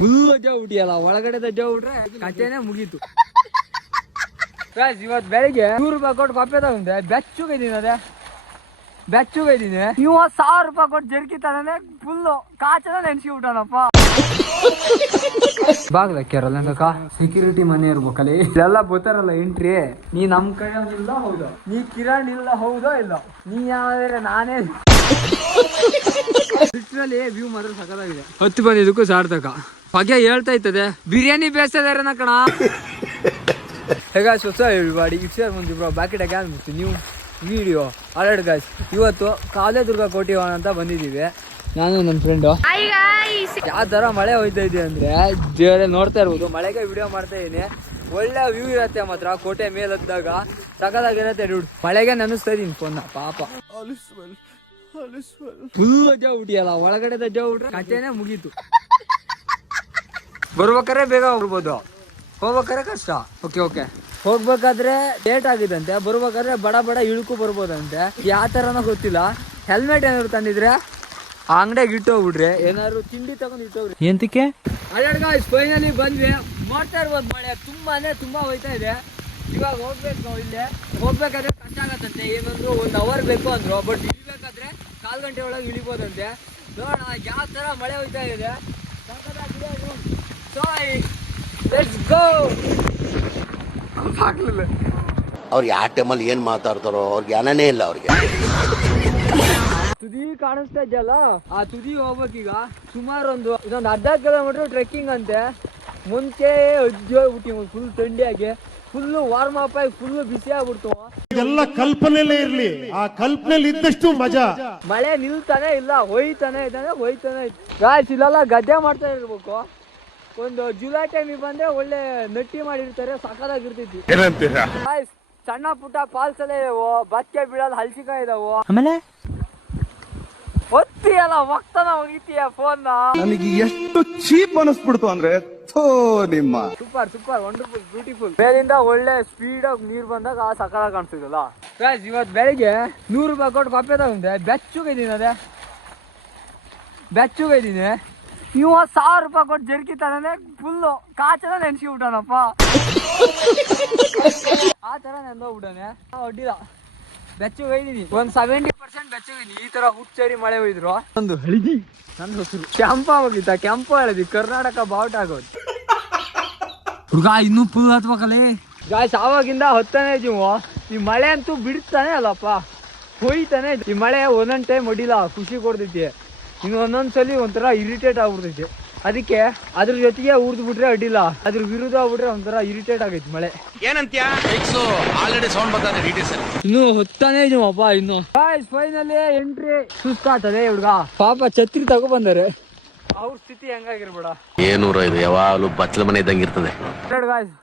Full ಹುಟ್ಟಿಯಲ್ಲ ಒಳಗಡೆ ದಜ್ಜ ಹುಟ್ರೆ ಕಥೆನೆ ಮುಗೀತು. ಇವತ್ ಇವತ್ತು ಬೆಳಿಗ್ಗೆ ನೂರು ರೂಪಾಯಿ ಕೊಟ್ಟು ಕಾಪಿ ತಗೊಂಡೆ. ಬೆಚ್ಚುಗಿದ್ದೀನಿ ಅದೇ. ಬೆಚ್ಚುಗಿದ್ದೀನಿ ನೀವು ಸಾವಿರ ರೂಪಾಯಿ ಕೊಟ್ಟು ಜರ್ಕಿ ತಗೊಂಡೆ ಫುಲ್ಲು ಕಾಚನ ನೆನ್ಸಿ ಬಿಟ್ಟಾನಪ್ಪ ಬಾಗ್ಲ ಕೇರಲ್ಲ ಕಾ? ಸೆಕ್ಯೂರಿಟಿ ಮನೆ ಇರ್ಬೇಕಲ್ಲಿ ಇಲ್ಲೆಲ್ಲ ಬರ್ತಾರಲ್ಲ ಎಂಟ್ರಿ ನೀ ನಮ್ ಕಡೆ ಇಲ್ಲ ಹೌದು? ನೀ ಕಿರಣ್ ಇಲ್ಲ ಹೌದೋ ಇಲ್ಲ? ನೀ ಯಾವ್ದಾದ್ರೆ ನಾನೇ ವ್ಯೂ ಮಾತ್ರ ಸಕತ್ತಾಗಿದೆ ಹತ್ತು ಬಂದಿದ್ದಕ್ಕೂ ಸಾರ್ಥಕ. ಹೊಗೆ ಹೇಳ್ತಾ ಇರ್ತದೆ. ಬಿರಿಯಾನಿ ಬೇಸದಾರನ ಕಣ. ಹೇಗ ಹೊಸ ಹೇಳ್ಬಾಡಿ ಇಟ್ಸರ್ ಬಂದು ಬ್ರೋ ಬಾಕಿಟ ಗ್ಯಾನ್ ಮುಗ್ತು ನೀವು ವಿಡಿಯೋ ಅಲರ್ಟ್ ಗಾಯ್ಸ್ ಇವತ್ತು ಕಾಲೇದುರ್ಗ ಕೋಟಿ ಅಂತ ಬಂದಿದ್ದೀವಿ. ನಾನು ನನ್ನ ಫ್ರೆಂಡು ಯಾವ ತರ ಮಳೆ ಹೋಯ್ತಾ ಇದೆ ಅಂದ್ರೆ ದೇವರೇ ನೋಡ್ತಾ ಇರ್ಬೋದು. ಮಳೆಗೆ ವಿಡಿಯೋ ಮಾಡ್ತಾ ಇದೀನಿ. ಒಳ್ಳೆ ವ್ಯೂ ಇರತ್ತೆ ಮಾತ್ರ ಕೋಟೆ ಮೇಲೆ ಹತ್ತಾಗ ಸಕಲಾಗಿರತ್ತೆ ಹುಡು ಮಳೆಗೆ ನೆನೆಸ್ತಾ ಇದೀನಿ ಫೋನ್ ಪಾಪ. ಫುಲ್ ದಜ್ಜ ಹುಟ್ಟಿಯಲ್ಲ ಒಳಗಡೆ ದಜ್ಜ ಹುಟ್ರೆ ಕಥೆನೇ ಮುಗೀತು. ಬರ್ಬೇಕಾದ್ರೆ ಬೇಗ ಹೋಗ್ಬೋದು. ಹೋಗ್ಬೇಕಾದ್ರೆ ಕಷ್ಟ. ಓಕೆ ಓಕೆ ಹೋಗ್ಬೇಕಾದ್ರೆ ಲೇಟ್ ಆಗಿದಂತೆ ಬರ್ಬೇಕಾದ್ರೆ ಬಡ ಬಡ ಇಳ್ಕು ಬರ್ಬೋದಂತೆ. ಯಾವ ಥರನೋ ಗೊತ್ತಿಲ್ಲ. ಹೆಲ್ಮೆಟ್ ಏನಾದ್ರು ತಂದಿದ್ರೆ? ಆ ಅಂಗಡಿಯಾಗ ಇಟ್ಟೋಗ್ಬಿಡ್ರಿ. ಏನಾದ್ರು ತಿಂಡಿ ತಗೊಂಡು ಇಟ್ಟೋಗ್ರಿ. ಎಂತಕ್ಕೆ? ಗಾಯ್ಸ್ ಫೈನಲಿ ಬಂದ್ವಿ. ಮಾಡ್ತಾ ಇರ್ಬೋದು ಮಳೆ. ತುಂಬಾನೇ ತುಂಬಾ ಹೋಯ್ತಾ ಇದೆ. ಇವಾಗ ಹೋಗ್ಬೇಕು ನಾವು ಇಲ್ಲೇ. ಹೋಗ್ಬೇಕಾದ್ರೆ ಕಷ್ಟ ಆಗತ್ತಂತೆ. ಏನಂದ್ರು ಒಂದ್ ಅವರ್ ಬೇಕು ಅಂದ್ರು. ಬಟ್ ಇಳಿಬೇಕಾದ್ರೆ ಕಾಲ್ ಗಂಟೆ ಒಳಗೆ ಇಳಿಬೋದಂತೆ. ನೋಡೋಣ ಯಾವ ತರ ಮಳೆ ಹೋಯ್ತಾ ಇದೆ. ಅವ್ರು ಯಾವ ಟೈಮಲ್ಲಿ ಏನು ಮಾತಾಡ್ತಾರೋ ಅವ್ರಿಗೆ ಜ್ಞಾನನೇ ಇಲ್ಲ ಅವ್ರಿಗೆ. ತುದಿ ಕಾಣಿಸ್ತಾ ಇದೆಯಲ್ಲ? ಆ ತುದಿ ಹೋಗ್ಬೇಕೀಗ ಸುಮಾರು ಒಂದು ಇದೊಂದು ಅರ್ಧ ಕಿಲೋಮೀಟರ್ ಟ್ರೆಕ್ಕಿಂಗ್ ಅಂತೆ. ಮುಂಚೆ ಅಜ್ಜಿ ಒಂದು ಫುಲ್ ಥಂಡಿಯಾಗಿ ಫುಲ್ ವಾರ್ಮ್ ಅಪ್ ಆಗಿ ಫುಲ್ ಬಿಸಿ ಆಗ್ಬಿಡ್ತು. ಇದೆಲ್ಲ ಕಲ್ಪನೆಲೇ ಇರ್ಲಿ. ಆ ಕಲ್ಪನೆಲಿ ಇದ್ದಷ್ಟು ಮಜಾ. ಮಳೆ ನಿಲ್ತಾನೆ ಇಲ್ಲ ಹೋಯ್ತಾನೆ ಇದ್ದಾನೆ ಹೋಯ್ತಾನೆ ಗಾಯ್ಸ್ ಇಲ್ಲೆಲ್ಲ ಗದ್ದೆ ಮಾಡ್ತಾ ಇರ್ಬೇಕು. ಒಂದು ಜುಲೈ ಟೈಮಿಗೆ ಬಂದ್ರೆ ಒಳ್ಳೆ ನಟ್ಟಿ ಮಾಡಿರ್ತಾರೆ ಸಕ್ಕದಾಗಿರ್ತೈತಿ ಗಾಯ್ಸ್ ಸಣ್ಣ ಪುಟ್ಟ ಫಾಲ್ಸ್ ಎಲ್ಲ ಇದಾವು? ಬಚ್ಚೆ ಬೀಳಲ್ಲ ಹಲ್ಸಿಕಾಯಿ ಇದಾವು? ಆಮೇಲೆ? ಒತ್ತಿಯಲ್ಲ ಒಕ್ತನ ಹೋಗಿತೀಯ ಫೋನ್ ನನಗೆ ಎಷ್ಟು ಚೀಪ್ ಅನಿಸ್ಬಿಡ್ತು ಅಂದ್ರೆ ಥೋ ನಿಮ್ಮ. ಸೂಪರ್ ಸೂಪರ್ ವಂಡರ್ಫುಲ್ ಬ್ಯೂಟಿಫುಲ್ ಮೇಲಿಂದ ಒಳ್ಳೆ ಸ್ಪೀಡ್ ಆಗಿ ನೀರ್ ಬಂದಾಗ ಆ ಸಕಾಲ ಕಾಣಿಸ್ತಿದಲ್ಲ ಗೈಸ್ ಇವತ್ತು ಬೆಳಿಗ್ಗೆ ನೂರು ರೂಪಾಯಿ ಕೊಟ್ಟು ಕಪ್ಪೆ ತಗೊಂಡೆ. ಬೆಚ್ಚುಗಿದ್ದೀನಿ ಅದೇ. ಬೆಚ್ಚುಗಿದ್ದೀನಿ ನೀವು ಸಾವಿರ ರೂಪಾಯಿ ಕೊಟ್ಟು ಜರ್ಕಿ ತಗೊಂಡೆ ಫುಲ್ಲು ಕಾಚನ ನೆನ್ಸಿ ಬಿಟ್ಟಾನಪ್ಪ ಆ ತರ ನೆಂದೋಗ್ಬಿಟ್ಟನೆ ಅಡ್ಡಿಲ್ಲ ಬೆಚ್ಚುಗೈದೀನಿ ಒಂದ್ ಸೆವೆಂಟಿ ಪರ್ಸೆಂಟ್ ಬೆಚ್ಚಗಿನಿ ಈ ತರ ಹುಚ್ಚರಿ ಮಳೆ ಹೋಯ್ದ್ರು. ಒಂದು ಹಳದಿ ನನ್ನ ಹೆಸರು. ಕೆಂಪ ಹೋಗಿದ್ದ ಕೆಂಪು ಹಳದಿ ಕರ್ನಾಟಕ ಬಾವುಟ ಆಗೋದು. ಹುಡುಗ ಇನ್ನೂ ಫುಲ್ ಹತ್ಬೇಕಲ್ಲಿ? ಗಾಯ್ಸ್ ಆವಾಗಿಂದ ಹೊತ್ತಾನೆ ಜೀವ. ಈ ಮಳೆ ಅಂತೂ ಬಿಡ್ತಾನೆ ಅಲ್ಲಪ್ಪ. ಹೋಯ್ತಾನೆ ಈ ಮಳೆ ಒಂದೊಂದು ಟೈಮ್ ಹೊಡಿಲ್ಲ ಖುಷಿ ಕೊಡ್ತೈತಿ. ಇನ್ನು ಒಂದೊಂದ್ಸಲಿ ಒಂಥರ ಇರಿಟೇಟ್ ಆಗ್ಬಿಡ್ತೈತೆ. ಅದಕ್ಕೆ ಅದ್ರ ಜೊತೆಗೆ ಉರ್ದು ಬಿಟ್ರೆ ಅಡ್ಡಿಲ್ಲ. ಅದ್ರ ವಿರುದ್ಧ ಆಗ್ಬಿಟ್ರೆ ಒಂಥರ ಇರಿಟೇಟ್ ಆಗೈತಿ ಮಳೆ. ಇನ್ನು ಹೊತ್ತಾನೆ ಇದೀವಪ್ಪ ಇನ್ನು. ಫೈನಲಿ ಎಂಟ್ರಿ ಸುಸ್ತಾಗ್ತದೆ ಹುಡ್ಗ. ಪಾಪ ಛತ್ರಿ ತಗೋ ಬಂದಾರೆ. ಅವ್ರ ಸ್ಥಿತಿ ಹೆಂಗಾಗಿರ್ಬೇಡ. ಏನೂರ ಇದು? ಯಾವಾಗಲೂ ಬಚ್ಚಲ ಮನೆ ಇದ್ದಂಗೆ ಇರ್ತದೆ. ಗಾಯ್ಸ್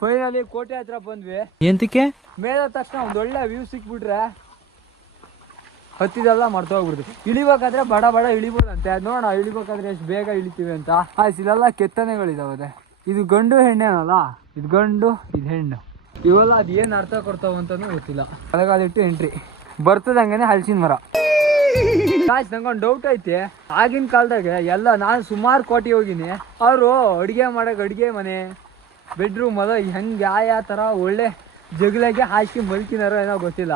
ಫೈನಲಿ ಕೋಟೆ ಹತ್ರ ಬಂದ್ವಿ. ಎಂತಕ್ಕೆ? ಮೇಲೆ ತಕ್ಷಣ ಒಂದ್ ಒಳ್ಳೆ ವ್ಯೂ ಸಿಕ್ಬಿಟ್ರೆ ಹತ್ತಿದೆಲ್ಲ ಮರ್ತೋಗ್ಬಿಡ್ತು ಇಳಿಬೇಕಾದ್ರೆ ಬಡ ಬಡ ಇಳಿಬೋದಂತೆ. ನೋಡೋಣ, ಇಳಿಬೇಕಾದ್ರೆ ಎಷ್ಟು ಬೇಗ ಇಳಿತೀವಿ ಅಂತ. ಆಯ್ತು ಇಲ್ಲೆಲ್ಲ ಕೆತ್ತನೆಗಳಿದಾವೆ ಇದು ಗಂಡು ಹೆಣ್ಣೇನಲ್ಲ ಇದು ಗಂಡು, ಇದು ಹೆಣ್ಣು. ಇವೆಲ್ಲ ಅದು ಏನು ಅರ್ಥ ಕೊಡ್ತಾವ ಅಂತಾನು ಗೊತ್ತಿಲ್ಲ. ಅದಕ್ಕಾದಿಟ್ಟು ಎಂಟ್ರಿ ಬರ್ತದಂಗೆ ಹಲಸಿನ ಮರ. ಗಾಯ್ಸ್ ನಂಗೊಂದು ಡೌಟ್ ಐತೆ. ಆಗಿನ ಕಾಲದಾಗ ಎಲ್ಲ ನಾನು ಸುಮಾರು ಕೋಟಿ ಹೋಗಿನಿ. ಅವರು ಅಡುಗೆ ಮಾಡೋಕೆ ಅಡುಗೆ ಮನೆ ಬೆಡ್ರೂಮ್ ಅದ, ಹೆಂಗೆ ಯಾವ ಯಾವ ಥರ ಒಳ್ಳೆ ಜಗಳಾಗೆ ಹಾಕಿ ಮಲ್ಕಿನಾರೋ ಏನೋ ಗೊತ್ತಿಲ್ಲ.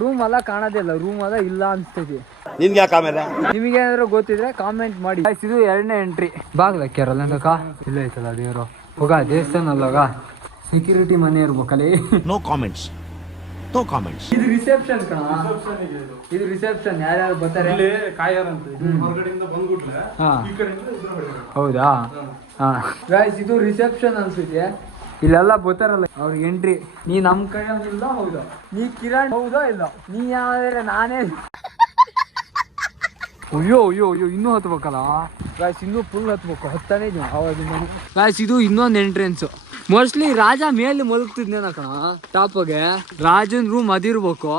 ರೂಮ್ ಎಲ್ಲ ಕಾಣೋದಿಲ್ಲ ರೂಮ್ ಅಲ್ಲ ಇಲ್ಲ ಅನ್ಸ್ತೈತಿ ನಿನ್ಗೆ ಯಾಕೆ ಆಮೇಲೆ? ನಿಮಗೆ ಏನಾದ್ರು ಗೊತ್ತಿದ್ರೆ ಕಾಮೆಂಟ್ ಮಾಡಿ. Guys, ಇದು ಎರಡನೇ ಎಂಟ್ರಿ ಬಾಗ್ಲ ಕೇರಲ್ಲ ಇಲ್ಲ ಐತಲ್ಲ ದೇವರು. ಹೋಗ ದೇವಸ್ಥಾನ ಅಲ್ಲೋಗ ಸೆಕ್ಯೂರಿಟಿ ಮನೆ ಇರ್ಬೇಕಲ್ಲಿ. ನೋ ಕಾಮೆಂಟ್ಸ್ ನೋ ಕಾಮೆಂಟ್ಸ್ ಇದು ರಿಸೆಪ್ಷನ್ ಕಣ? ಇದು ರಿಸೆಪ್ಷನ್ ಯಾರ್ಯಾರು ಬರ್ತಾರೆ? ಹಾ. ಹೌದಾ? ಹಾ. ಗೈಸ್ ಇದು ರಿಸೆಪ್ಷನ್ ಅನ್ಸುತ್ತೆ. ಇಲ್ಲೆಲ್ಲ ಬರ್ತಾರಲ್ಲ ಅವ್ರ ಎಂಟ್ರಿ ನೀ ನಮ್ ಕಡೆ ಇಲ್ಲ ಹೌದು? ನೀ ಕಿರಣ್ ಹೌದಾ ಇಲ್ಲ ನೀ ಯಾವ್ದಾದ್ರೆ ನಾನೇ ಅಯ್ಯೋ ಅಯ್ಯೋ ಅಯ್ಯೋ ಇನ್ನೂ ಹತ್ಬೇಕಲ್ಲ? ಗಾಯ್ಸ್ ಇನ್ನೂ ಫುಲ್ ಹತ್ಬೇಕು. ಹತ್ತಾನೇ ಜನ ಅವಾಗ ಗಾಯ್ಸ್ ಇದು ಇನ್ನೊಂದು ಎಂಟ್ರೆನ್ಸ್ ಮೋಸ್ಟ್ಲಿ ರಾಜ ಮೇಲೆ ಮಲಗ್ತಿದ್ನೇನ ಕಣ ಟಾಪ್ಗೆ ರಾಜನ್ ರೂಮ್ ಅದಿರ್ಬೇಕು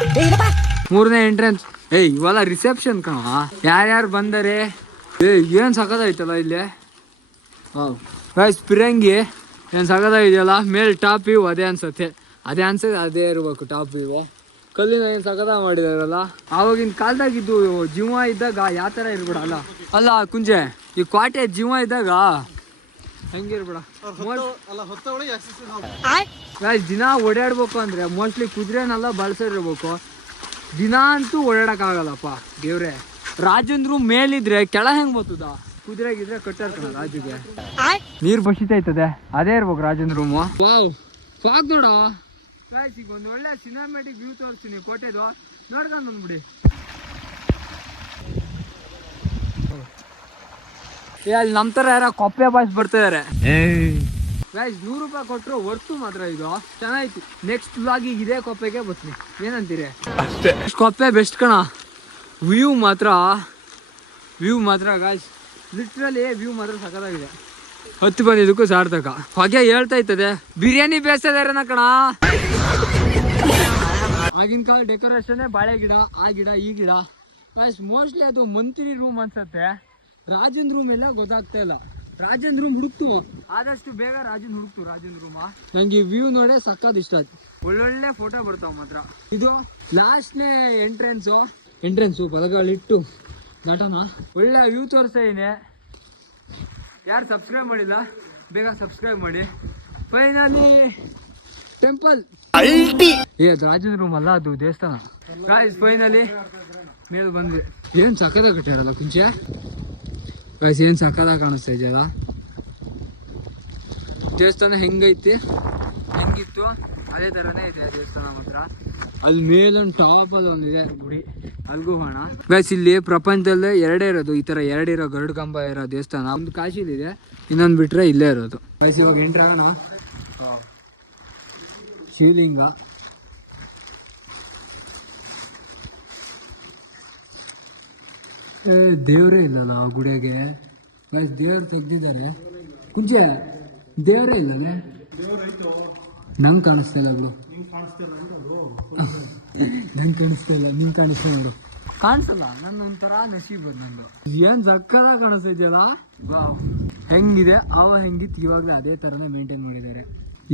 ಮೂರನೇ ಎಂಟ್ರೆನ್ಸ್ ಏಯ್ ಇವೆಲ್ಲ ರಿಸೆಪ್ಷನ್ ಕಣ. ಯಾರ್ಯಾರು ಬಂದರೆ? ಏ ಏನ್ ಐತಲ್ಲ ಇಲ್ಲಿ? ಗಾಯ್ಸ್ ಪಿರಂಗಿ. ಏನ್ ಇದೆಯಲ್ಲ? ಮೇಲೆ ಟಾಪ್ ಇವು ಅದೇ ಅನ್ಸತ್ತೆ. ಅದೇ ಅನ್ಸತ್ತೆ ಅದೇ ಇರಬೇಕು ಟಾಪ್ ಇವು ಕಲ್ಲಿನ ಏನು ಸಗದ ಮಾಡಿದಾರಲ್ಲ? ಆವಾಗಿನ ಕಾಲದಾಗಿದ್ದು ಜೀವ ಇದ್ದಾಗ ಯಾವ ಥರ ಇರ್ಬಿಡಲ್ಲ? ಅಲ್ಲ ಕುಂಜೆ ಈ ಕ್ವಾಟೆ ಜೀವ ಇದ್ದಾಗ ಹಂಗಿರ್ಬಿಡ Guys, ದಿನ ಓಡಾಡ್ಬೇಕು ಅಂದ್ರೆ ಮೋಸ್ಟ್ಲಿ ಕುದುರೆನೆಲ್ಲ ಬಳಸಿರ್ಬೇಕು ದಿನ ಅಂತೂ ಓಡಾಡೋಕ್ಕಾಗಲ್ಲಪ್ಪ ದೇವ್ರೆ. ರಾಜಂದ್ರು ಮೇಲಿದ್ರೆ ಕೆಳ ಹೆಂಗೆ ಬರ್ತದ ಕುದುರೆಗಿದ್ರೆ ಕಟ್ಟಾರ್ಕಣ ರಾಜುಗೆ. ನೀರ್ ಬಸಿತೈತದೆ ಅದೇ ಇರ್ಬೇಕು ರಾಜನ್ ರೂಮು ವಾವ್. ಫಾಗ್ ನೋಡು. ಗಾಯ್ಸ್ ಈಗ ಒಂದ್ ಒಳ್ಳೆ ಸಿನಿಮ್ಯಾಟಿಕ್ ವ್ಯೂ ತೋರಿಸ್ತೀನಿ ಕೋಟೆದು. ನೋಡ್ಕೊಂಡು ಬಂದ್ಬಿಡಿ. ಏ ಅಲ್ಲಿ ನಮ್ಮ ಥರ ಯಾರ ಕೊಪ್ಪೆ ಬಾಯ್ಸ್ ಬರ್ತಿದಾರೆ ಗಾಯ್ಸ್ ನೂರು ರೂಪಾಯಿ ಕೊಟ್ಟರು ವರ್ತು ಮಾತ್ರ ಇದು. ಚೆನ್ನಾಯ್ತು. ನೆಕ್ಸ್ಟ್ ವ್ಲಾಗಿಗೆ ಇದೇ ಕೊಪ್ಪೆಗೆ ಬರ್ತೀನಿ. ಏನಂತೀರಿ? ಕೊಪ್ಪೆ ಬೆಸ್ಟ್ ಕಣ. ವ್ಯೂ ಮಾತ್ರ. ವ್ಯೂ ಮಾತ್ರ ಗಾಯ್ಸ್ ಲಿಟ್ರಲಿ ವ್ಯೂ ಮಾತ್ರ ಸಖತ್ತಾಗಿದೆ. ಹತ್ತು ಬಂದಿದ್ದಕ್ಕೂ ಸಾರ್ಥಕ. ಹೊಗೆ ಹೇಳ್ತಾ ಇರ್ತದೆ, ಬಿರಿಯಾನಿ ಬೇಯಿಸೋದಾರನ ಕಣ. ಆಗಿನ ಕಾಲ ಡೆಕೋರೇಷನ್ ಬಾಳೆ ಗಿಡ, ಆ ಗಿಡ, ಈ ಗಿಡ. ಮೋಸ್ಟ್ಲಿ ಅದು ಮಂತ್ರಿ ರೂಮ್ ಅನ್ಸತ್ತೆ. ರಾಜನ್ ರೂಮ್ ಎಲ್ಲ ಗೊತ್ತಾಗ್ತಾ ಇಲ್ಲ. ರಾಜನ್ ರೂಮ್ ಹುಡುಕ್ತು ಆದಷ್ಟು ಬೇಗ ರಾಜನ್ ಹುಡುಕ್ತು ರಾಜನ್ ರೂಮ್ ನಂಗೆ ಈ ವ್ಯೂ ನೋಡೇ ಸಕ್ಕತ್ ಇಷ್ಟ ಆಯ್ತು. ಒಳ್ಳೊಳ್ಳೆ ಫೋಟೋ ಬರ್ತಾವ ಮಾತ್ರ. ಇದು ಲಾಸ್ಟ್ನೇ ಎಂಟ್ರೆನ್ಸು ಎಂಟ್ರೆನ್ಸು ಬಲಗಾಲಿಟ್ಟು. ನಟನ? ಒಳ್ಳೆ ವ್ಯೂ ತೋರಿಸ್ತಾ ಇದ್ದೀನಿ ಯಾರು ಸಬ್ಸ್ಕ್ರೈಬ್ ಮಾಡಿಲ್ಲ, ಬೇಗ ಸಬ್ಸ್ಕ್ರೈಬ್ ಮಾಡಿ. ಫೈನಲಿ ಟೆಂಪಲ್ ಏ, ಅದು ರಾಜನ ರೂಮ್ ಅಲ್ಲ, ಅದು ದೇವಸ್ಥಾನ. ಗಾಯ್ಸ್ ಫೈನಲಿ ಮೇಲೆ ಬಂದ್ವಿ. ಏನ್ ಸಕ್ಕದಾಗ ಕಟ್ಟಾರಲ್ಲ ಕುಂಚೆ? ಗಾಯ್ಸ್ ಏನ್ ಸಕ್ಕದಾಗ ಕಾಣಿಸ್ತಾ ಇದೆಯಲ್ಲ? ದೇವಸ್ಥಾನ ಹೆಂಗೈತಿ? ಹೆಂಗಿತ್ತು? ಅದೇ ತರನೇ ಇದೆ ದೇವಸ್ಥಾನ ಮಾತ್ರ. ಅಲ್ಲಿ ಮೇಲೊಂದು ಟಾಪ್ ಅಲ್ಲಿ ಒಂದಿದೆ. ಗುಡಿ. ಅಲ್ಗೂ ಹೋಣ. ಗೈಸ್ ಇಲ್ಲಿ ಪ್ರಪಂಚದಲ್ಲೇ ಎರಡೇ ಇರೋದು ಈ ತರ ಎರಡಿರೋ ಗರುಡ್ ಕಂಬ ಇರೋ ದೇವಸ್ಥಾನ. ಒಂದು ಕಾಶಿಲಿದೆ ಇನ್ನೊಂದು ಬಿಟ್ರೆ ಇಲ್ಲೇ ಇರೋದು. ಗೈಸ್ ಇವಾಗ ಎಂಟ್ರಿ ಆಗೋಣ? ಶಿವಲಿಂಗ. ಏ ದೇವರೇ ಇಲ್ಲಲ್ಲ ಆ ಗುಡಿಗೆ? ಗೈಸ್ ದೇವ್ರು ತೆಗ್ದಿದ್ದಾರೆ. ಕುಂಚೆ ದೇವರೇ ಇಲ್ಲವೇ ನಂಗೆ ಕಾಣಿಸ್ತಾ ಇಲ್ಲ ನಂಗೆ ಕಾಣಿಸ್ತಾ ಇಲ್ಲ ನಿಂಗೆ ಕಾಣಿಸ್ತಾ ನೋಡು. ಕಾಣಿಸಲ್ಲ ನನ್ನ ಒಂಥರ ನಸೀಬ್ ನಂದು. ಏನ್ ಸಕ್ಕದ ಕಾಣಿಸ್ತಿದ್ಯಲ್ಲ? ವಾವ್. ಹೆಂಗಿದೆ? ಅವ ಹೆಂಗಿತ್ತು ಇವಾಗಲೇ ಅದೇ ಥರನೇ ಮೇಂಟೈನ್ ಮಾಡಿದ್ದಾರೆ.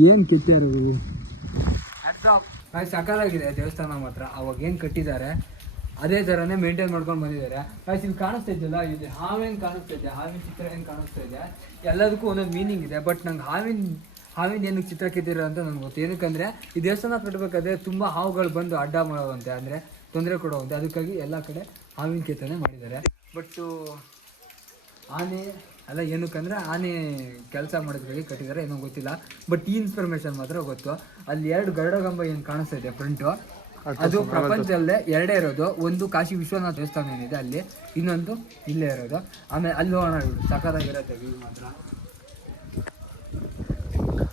ಏನು ಕಿತ್ತಾರು ಸಕ್ಕದಾಗಿದೆ ದೇವಸ್ಥಾನ ಮಾತ್ರ. ಅವಾಗ ಏನ್ ಕಟ್ಟಿದ್ದಾರೆ ಅದೇ ಥರನೇ ಮೇಂಟೈನ್ ಮಾಡ್ಕೊಂಡು ಬಂದಿದ್ದಾರೆ. Guys, ಇಲ್ಲಿ ಕಾಣಿಸ್ತಾ ಇದೆಯಲ್ಲ? ಇಲ್ಲಿ ಹಾವೇನ್ ಕಾಣಿಸ್ತಾ ಇದೆ ಹಾವಿನ ಚಿತ್ರ ಏನು ಕಾಣಿಸ್ತಾ ಇದೆ ಎಲ್ಲದಕ್ಕೂ ಒಂದೊಂದು ಮೀನಿಂಗ್ ಇದೆ ಬಟ್ ನಂಗೆ ಹಾವಿನ ಹಾವಿನ ಏನಕ್ಕೆ ಚಿತ್ರ ಕೆತ್ತಿರೋ ಅಂತ ನನಗೆ ಗೊತ್ತು. ಏನಕ್ಕಂದ್ರೆ ಈ ದೇವಸ್ಥಾನ ಕಟ್ಟಬೇಕಾದ್ರೆ ತುಂಬ ಹಾವುಗಳು ಬಂದು ಅಡ್ಡ ಮಾಡುವಂತೆ ಅಂದ್ರೆ ತೊಂದರೆ ಕೊಡುವಂತೆ. ಅದಕ್ಕಾಗಿ ಎಲ್ಲ ಕಡೆ ಹಾವಿನ ಕೆತ್ತನೆ ಮಾಡಿದ್ದಾರೆ. ಬಟ್ ಆನೆ ಅಲ್ಲ ಏನಕ್ಕಂದ್ರೆ ಆನೆ ಕೆಲಸ ಮಾಡೋದ್ರಾಗಿ ಕಟ್ಟಿದ್ದಾರೆ ಏನೋ ಗೊತ್ತಿಲ್ಲ. ಬಟ್ ಈ ಇನ್ಫಾರ್ಮೇಶನ್ ಮಾತ್ರ ಗೊತ್ತು. ಅಲ್ಲಿ ಎರಡು ಗರುಡಗಂಬ ಏನು ಕಾಣಿಸ್ತಾ ಇದೆ ಫ್ರಂಟು ಅದು ಪ್ರಪಂಚದಲ್ಲೇ ಎರಡೇ ಇರೋದು. ಒಂದು ಕಾಶಿ ವಿಶ್ವನಾಥ ದೇವಸ್ಥಾನ ಏನಿದೆ ಅಲ್ಲಿ ಇನ್ನೊಂದು ಇಲ್ಲೇ ಇರೋದು. ಆಮೇಲೆ ಅಲ್ಲಿ ಹೋಗೋಣ ಸಖತ್ತಾಗಿರುತ್ತೆ ವ್ಯೂ ಮಾತ್ರ.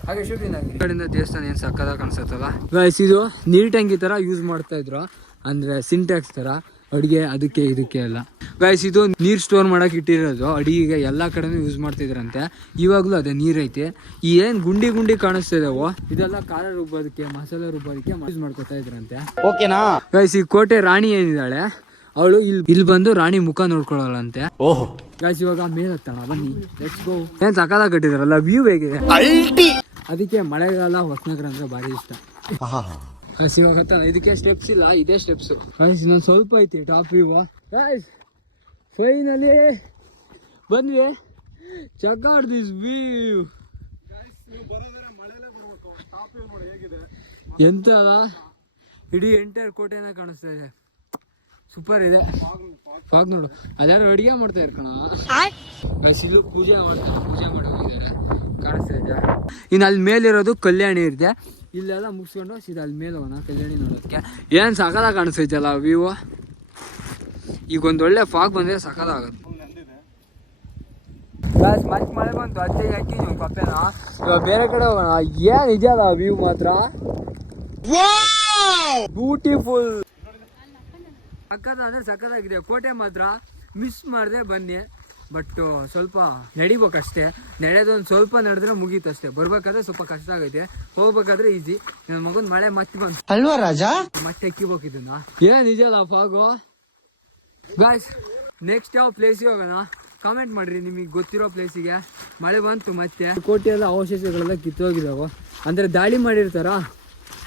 ಹಾಗೆ ಶೂಟಿಂಗ್ ಈ ಕಡೆಯಿಂದ ದೇವಸ್ಥಾನ ಏನು ಸಕ್ಕದಾಗ ಕಾಣಿಸುತ್ತಲ್ಲ? ಗೈಸ್ ಇದು ನೀರ್ ಟ್ಯಾಂಕಿ ತರ ಯೂಸ್ ಮಾಡ್ತಾ ಇದ್ರು. ಅಂದ್ರೆ ಸಿಂಟ್ಯಾಕ್ಸ್ ತರ. ಅಡುಗೆ ಅದಕ್ಕೆ ಇದಕ್ಕೆ ಎಲ್ಲ. ಗೈಸ್ ಇದು ನೀರ್ ಸ್ಟೋರ್ ಮಾಡಕ್ ಇಟ್ಟಿರೋದು. ಅಡಿಗೆಗೆ ಎಲ್ಲಾ ಕಡೆನೂ ಯೂಸ್ ಮಾಡ್ತಿದ್ರಂತೆ. ಇವಾಗ್ಲೂ ಅದೇ ನೀರ್ ಐತಿ ಈ ಏನ್ ಗುಂಡಿ ಗುಂಡಿ ಕಾಣಿಸ್ತಾ ಇದಾವೋ ಇದೆಲ್ಲ ಖಾರ ರುಬ್ಬೋದಕ್ಕೆ ಮಸಾಲೆ ರುಬ್ಬೋದಕ್ಕೆ ಯೂಸ್ ಮಾಡ್ಕೊತಾ ಇದ್ರಂತೆ. ಓಕೆನಾ? ಗೈಸ್ ಈ ಕೋಟೆ ರಾಣಿ ಏನಿದ್ದಾಳೆ ಅವಳು ಇಲ್ಲಿ ಇಲ್ ಬಂದು ರಾಣಿ ಮುಖ ನೋಡ್ಕೊಳ್ಳೋಲ್ಲಂತೆ ಓಹೋ. ಗಾಯ್ಸ್ ಇವಾಗ ಮೇಲ್ ಹತ್ತಣ ಬನ್ನಿ ಲೆಟ್ಸ್ ಗೋ ಏನ್ ಸಕಾಲ ಕಟ್ಟಿದಾರಲ್ಲ ವ್ಯೂ ಹೇಗಿದೆ. ಅದಕ್ಕೆ ಮಳೆಗಾಲ ಹೊಸನಗರ ಅಂದ್ರೆ ಭಾರಿ ಇಷ್ಟ. ಇವಾಗ ಇದಕ್ಕೆ ಸ್ಟೆಪ್ಸ್ ಇಲ್ಲ ಇದೇ ಸ್ಟೆಪ್ಸ್ ಇನ್ನೊಂದು ಸ್ವಲ್ಪ ಐತಿ ಟಾಪ್ ವ್ಯೂ ಗಾಯ್ಸ್ ಫೈನಲಿ ಬಂದ್ವಿ. ಚೆಕ್ ದಿಸ್ ವ್ಯೂ ಎಂತ? ಅಲ್ಲ ಇಡೀ ಎಂಟರ್ ಕೋಟೆನ ಕಾಣಿಸ್ತಾ ಇದೆ. ಸೂಪರ್ ಇದೆ. ಫಾಗ್ ನೋಡು. ಅದ್ಯಾರು ಅಡಿಗೆ ಮಾಡ್ತಾ ಇರ್ಕಣ? ಸಿಲು ಪೂಜೆ ಮಾಡ್ತಾರೆ ಪೂಜೆ ಮಾಡೋ ಹೋಗಿದ್ದಾರೆ. ಕಾಣಿಸ್ತಾ ಇದೆ ಇನ್ನು ಅಲ್ಲಿ ಮೇಲಿರೋದು ಕಲ್ಯಾಣಿ ಇರುತ್ತೆ ಇಲ್ಲೆಲ್ಲ ಮುಗಿಸ್ಕೊಂಡು ಸೀದಾ ಅಲ್ಲಿ ಮೇಲೆ ಹೋಗೋಣ ಕಲ್ಯಾಣಿ ನೋಡೋದಕ್ಕೆ ಏನು ಸಕಲ ಕಾಣಿಸ್ತೈತಲ್ಲ ವ್ಯೂ ಈಗ ಒಂದು ಒಳ್ಳೆ ಫಾಗ್ ಬಂದರೆ ಸಕಲಾಗುತ್ತೆ ಗಾಯ್ಸ್ ಮತ್ತೆ ಮಳೆ ಬಂತು ಅಜ್ಜಿ ಹಾಕಿದ್ವಿ ಕಪ್ಪೆನ ಇವಾಗ ಬೇರೆ ಕಡೆ ಹೋಗೋಣ. ಏನ್ ಇದೆಯಲ್ಲ ವ್ಯೂ ಮಾತ್ರ? ಬ್ಯೂಟಿಫುಲ್ ಸಕ್ಕದ ಅಂದ್ರೆ ಸಕ್ಕದಾಗಿದೆ ಕೋಟೆ ಮಾತ್ರ ಮಿಸ್ ಮಾಡದೆ ಬನ್ನಿ. ಬಟ್ ಸ್ವಲ್ಪ ನಡಿಬೇಕಷ್ಟೇ. ನಡೆಯೋದೊಂದು ಸ್ವಲ್ಪ ನಡೆದ್ರೆ ಮುಗೀತು ಅಷ್ಟೇ. ಬರ್ಬೇಕಾದ್ರೆ ಸ್ವಲ್ಪ ಕಷ್ಟ ಆಗೈತೆ. ಹೋಗ್ಬೇಕಾದ್ರೆ ಈಸಿ ನನ್ನ ಮಗನ್ ಮಳೆ ಮತ್ತೆ ಬಂತು. ಅಲ್ವಾ ರಾಜಾ? ಮತ್ತೆ ಎಕ್ಕಿಬೇಕು ಇದನ್ನ. ಏನ್ ಇದೆಯಲ್ಲ ಫಾಗು? ಗಾಯ್ಸ್ ನೆಕ್ಸ್ಟ್ ಯಾವ ಪ್ಲೇಸಿಗೆ ಹೋಗೋಣ? ಕಾಮೆಂಟ್ ಮಾಡ್ರಿ ನಿಮಗೆ ಗೊತ್ತಿರೋ ಪ್ಲೇಸಿಗೆ ಮಳೆ ಬಂತು ಮತ್ತೆ. ಕೋಟೆಯೆಲ್ಲ ಅವಶೇಷಗಳೆಲ್ಲ ಕಿತ್ತೋಗಿದಾವ. ಅಂದ್ರೆ ದಾಳಿ ಮಾಡಿರ್ತಾರ?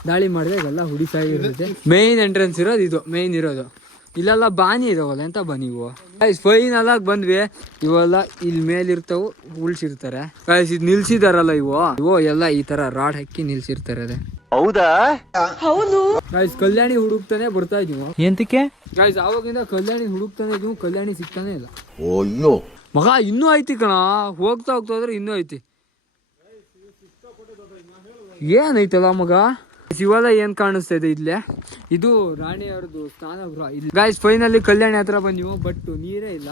ದಾಳಿ ಮಾಡಿದ್ರೆ ಎಲ್ಲ ಹುಡಿಸಾಗಿರುತ್ತೆ ಮೇನ್ ಎಂಟ್ರೆನ್ಸ್ ಇರೋದು ಇದು. ಮೇನ್ ಇರೋದು. ಇಲ್ಲೆಲ್ಲ ಬಾನಿ ಇದಾವಲ್ಲ ಎಂತ ಬಾನಿ ಇವು? ಫೈನಲ್ ಆಗಿ ಬಂದ್ವಿ. ಇವೆಲ್ಲ ಇಲ್ಲಿ ಮೇಲಿರ್ತಾವು ಉಳ್ಸಿರ್ತಾರೆ. ಗೈಸ್ ಇದು ನಿಲ್ಸಿದಾರಲ್ಲ ಇವು? ಇವು ಎಲ್ಲ ಈ ತರ ರಾಡ್ ಹಾಕಿ ನಿಲ್ಸಿರ್ತಾರೆ ಅದೇ. ಹೌದಾ? ಗೈಸ್ ಕಲ್ಯಾಣಿ ಹುಡುಕ್ತಾನೆ ಬರ್ತಾ ಇದೀವಿ ಎಂತಕ್ಕೆ? ಗೈಸ್ ಆವಾಗಿಂದ ಕಲ್ಯಾಣಿ ಹುಡುಕ್ತಾನೆ ಇದೀವಿ ಕಲ್ಯಾಣಿ ಸಿಗ್ತಾನೆ ಇಲ್ಲ. ಅಯ್ಯೋ. ಮಗ ಇನ್ನೂ ಐತಿ ಕಣ. ಹೋಗ್ತಾ ಹೋಗ್ತಾ ಹೋದ್ರೆ ಇನ್ನೂ ಐತಿ. ಏನೈತಲ್ಲ ಮಗ? ಶಿವಲ ಏನ್ ಕಾಣಿಸ್ತಾ ಇದೆ ಇಲ್ಲೇ? ಇದು ರಾಣಿಯವ್ರದ್ದು ಸ್ನಾನಗೃಹ ಇಲ್ಲಿ ಗಾಯ್ಸ್ ಫೈನಲಿ ಕಲ್ಯಾಣಿ ಹತ್ರ ಬಂದಿವು ಬಟ್ ನೀರೇ ಇಲ್ಲ.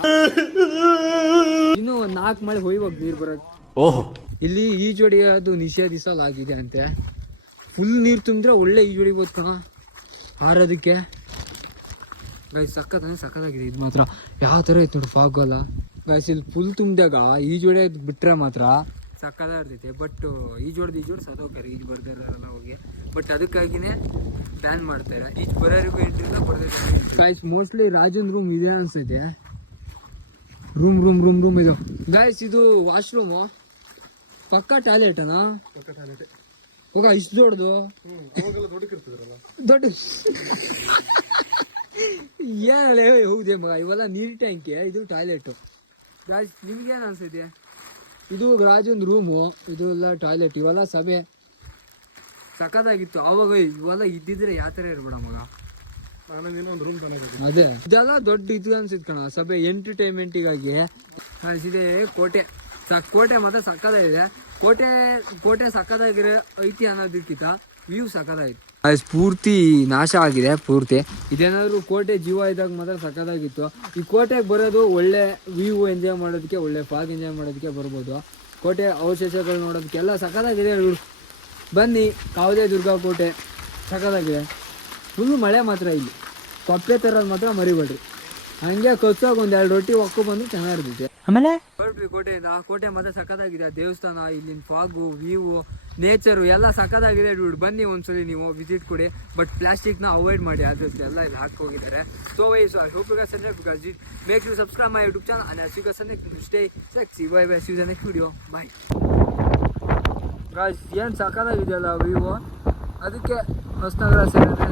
ಇನ್ನು ಒಂದ್ ನಾಲ್ಕು ಮಳೆ ಹೋಯ್ವಾಗ ನೀರ್ ಬರತ್ತೆ ಓಹೋ. ಇಲ್ಲಿ ಈ ಜೋಡಿ ಅದು ನಿಷೇಧಿಸಲಾಗಿದೆ ಅಂತೆ. ಫುಲ್ ನೀರು ತುಂಬಿದ್ರೆ ಒಳ್ಳೆ ಈ ಜೋಡಿ ಕಣ ಹಾರೋದಕ್ಕೆ. ಗೈಸ್ ಸಕ್ಕತ್ ಸಕ್ಕತ್ತಾಗಿದೆ ಇದು ಮಾತ್ರ. ಯಾವ ಥರ ಇತ್ತು ನೋಡಿ ಫಾಗ್ ಅಲ್ಲ. ಗೈಸ್ ಇಲ್ಲಿ ಫುಲ್ ತುಂಬಿದಾಗ ಜೋಡಿ ಬಿಟ್ರೆ ಮಾತ್ರ ಸಕ್ಕದ ಇರ್ತೈತೆ ಬಟ್ ಈಜೋಡ್ದು ಈಜೋಡ್ ಸತ್ತೋಗ್ತಾರೆ. ಈಜು ಬರ್ದಿರಲ್ಲ ಹೋಗಿ. ಬಟ್ ಅದಕ್ಕಾಗಿನೇ ಬ್ಯಾನ್ ಮಾಡ್ತಾರೆ ಈಜು ಬರೋರಿಗೂ ಎಂಟ್ರಿ ಬರ್ದಿದ್ದಾರೆ ಗೈಸ್ ಮೋಸ್ಟ್ಲಿ ರಾಜನ್ ರೂಮ್ ಇದೆ ಅನ್ಸೈತೆ ರೂಮ್ ರೂಮ್ ರೂಮ್ ರೂಮ್ ಇದು. ಗಾಯ್ಸ್ ಇದು ವಾಶ್ರೂಮು ಪಕ್ಕ ಟಾಯ್ಲೆಟ್ ಅಣ್ಣ ಹೋಗ ಇಷ್ಟು ದೊಡ್ಡದು. ದೊಡ್ಡ ಏನೇ ಹೌದೇ ಮಗ. ಇವೆಲ್ಲ ನೀರ್ ಟ್ಯಾಂಕಿ ಇದು ಟಾಯ್ಲೆಟ್ ಗಾಯ್ಸ್ ನಿಮ್ಗೇನು ಅನ್ಸುತ್ತೆ? ಇದು ರಾಜನ್ ರೂಮು ಇದು ಎಲ್ಲ ಟಾಯ್ಲೆಟ್ ಇವೆಲ್ಲ ಸಭೆ. ಸಖತ್ತಾಗಿತ್ತು. ಅವಾಗ ಇವೆಲ್ಲ ಇದ್ದಿದ್ರೆ ಯಾವ ಥರ ಇರ್ಬೇಡ ಮಗ. ಅದೇ. ಇದೆಲ್ಲ ದೊಡ್ಡ ಇದು ಅನ್ಸಿತ್ ಕಣ ಸಭೆ ಎಂಟರ್ಟೈನ್ಮೆಂಟಿಗಾಗಿ ಅನಿಸಿದೆ ಕೋಟೆ. ಸ- ಕೋಟೆ ಮಾತ್ರ ಸಕ್ಕದಾಗಿದೆ ಕೋಟೆ ಕೋಟೆ ಸಕ್ಕದಾಗಿರೋ ಐತಿ ಅನ್ನೋದಕ್ಕಿಂತ ವ್ಯೂ ಸಕ್ಕದಾಗಿತ್ತು ಪೂರ್ತಿ ನಾಶ ಆಗಿದೆ ಪೂರ್ತಿ ಇದೇನಾದರೂ ಕೋಟೆ ಜೀವ ಇದ್ದಾಗ ಮಾತ್ರ ಸಕ್ಕದಾಗಿತ್ತು ಈ ಕೋಟೆಗೆ ಬರೋದು ಒಳ್ಳೆ ವ್ಯೂ ಎಂಜಾಯ್ ಮಾಡೋದಕ್ಕೆ, ಒಳ್ಳೆ ಫಾಗ್ ಎಂಜಾಯ್ ಮಾಡೋದಕ್ಕೆ ಬರ್ಬೋದು. ಕೋಟೆ ಅವಶೇಷಗಳು ನೋಡೋದಕ್ಕೆ ಎಲ್ಲ ಸಕ್ಕದಾಗಿದೆ ಇವರು. ಬನ್ನಿ ಯಾವುದೇ ದುರ್ಗಾ ಕೋಟೆ ಸಕ್ಕದಾಗಿದೆ ಫುಲ್ ಮಳೆ ಮಾತ್ರ ಇಲ್ಲಿ. ಕೊಪ್ಪೆ ತರೋದು ಮಾತ್ರ ಮರಿಬೇಡ್ರಿ. ಹಂಗೆ ಕೊತ್ತಾಗ ಒಂದ್ ಎರಡು ರೊಟ್ಟಿ ಒಕ್ಕ ಬಂದು ಚೆನ್ನಾಗಿರ್ತೈತೆ ಆಮೇಲೆ? ಹೊರಟ್ವಿ ಕೋಟೆಯಿಂದ ಆ ಕೋಟೆ ಮಾತ್ರ ಸಖತ್ತಾಗಿದೆ. ದೇವಸ್ಥಾನ ಇಲ್ಲಿನ ಫಾಗು ವ್ಯೂ ನೇಚರು ಎಲ್ಲ ಸಖತ್ತಾಗಿದೆ dude. ಬನ್ನಿ ಒಂದ್ಸಲಿ ನೀವು ವಿಸಿಟ್ ಕೊಡಿ. ಬಟ್ ಪ್ಲಾಸ್ಟಿಕ್ನ ಅವಾಯ್ಡ್ ಮಾಡಿ ಆದಷ್ಟು ಎಲ್ಲ ಇಲ್ಲಿ ಹಾಕೋಗಿದ್ದಾರೆ so why so I hope you guys because it make you subscribe my YouTube channel and as you why bye stay sexy. Bye video bye. Guys ಏನು ಸಖತ್ತಾಗಿದೆಯಲ್ಲ ವ್ಯೂ ಅದಕ್ಕೆ ಹೊಸನಗರ ಸೇರಿದ್ರೆ